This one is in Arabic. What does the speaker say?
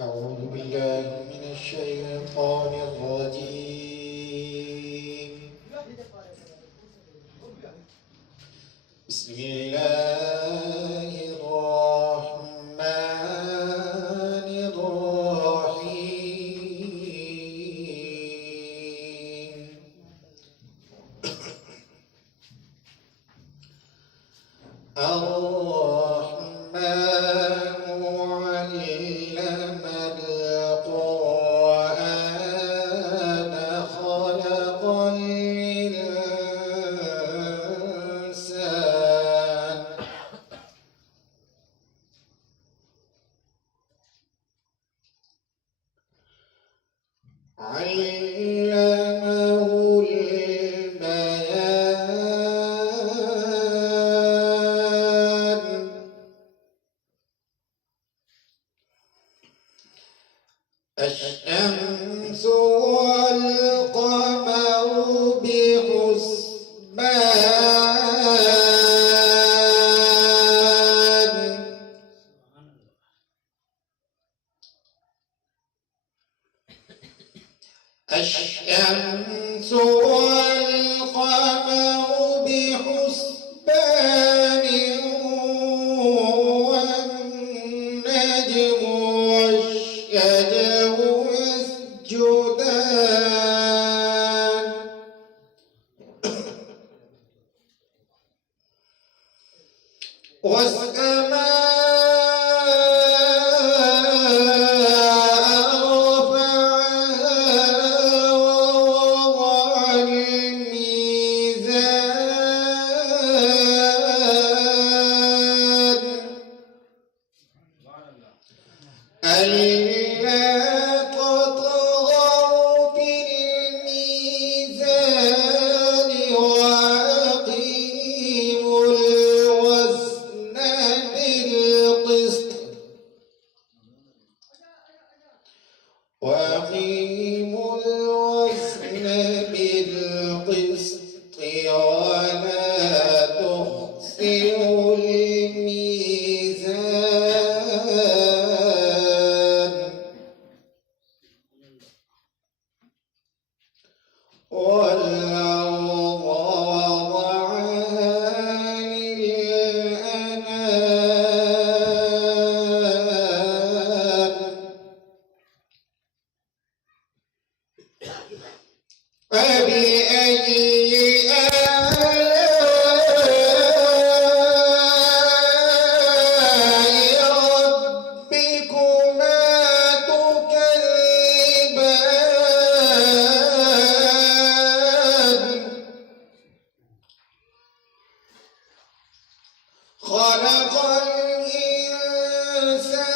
أعوذ بالله من الشيطان الرجيم. بسم الله الرحمن الرحيم. الرحمن علم القرآن خلق الإنسان علمه البيان الشمس والقمر بحسبان الشمس والقمر بحسبان والنجم والشجر يسجدان والسماء رفعها ووضع الميزان ألا تطغوا في الميزان وأقيموا الوزن بالقسط ولا تخسروا الميزان والأرض وضعها للأنام فبأي آلاء ربكما تكذبان خلق الإنسان